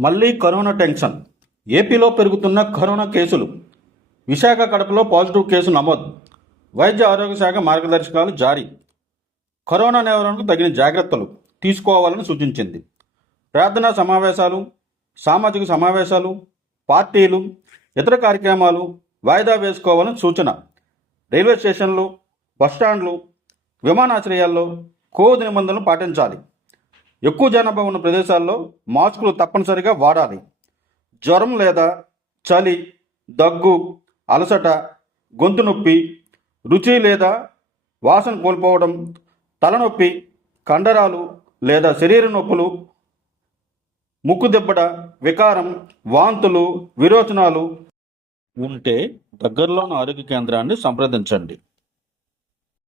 మళ్ళీ corona tension. ఏపీలో పెరుగుతున్న కరోనా కేసులు. విశాఖ కడపలో పాజిటివ్ కేసు నమోదు. వైద్య ఆరోగ్య శాఖ మార్గదర్శకాలు జారీ. కరోనా నివారణకు తగిన జాగ్రత్తలు తీసుకోవాలని సూచించింది. ప్రార్థనా సమావేశాలు సామాజిక సమావేశాలు పార్టీలు ఇతర కార్యక్రమాలు వాయిదా వేసుకోవాలని సూచన. రైల్వే స్టేషన్లు బస్టాండ్లు విమానాశ్రయాల్లో కోవిడ్ నిబంధనలు పాటించాలి. ఎక్కువ జనాభా ఉన్న ప్రదేశాల్లో మాస్కులు తప్పనిసరిగా వాడాలి. జ్వరం లేదా చలి దగ్గు అలసట గొంతు నొప్పి రుచి లేదా వాసన కోల్పోవడం తలనొప్పి కండరాలు లేదా శరీర నొప్పులు ముక్కు దెబ్బట వికారం వాంతులు విరోచనాలు ఉంటే దగ్గరలోని ఆరోగ్య కేంద్రాన్ని సంప్రదించండి.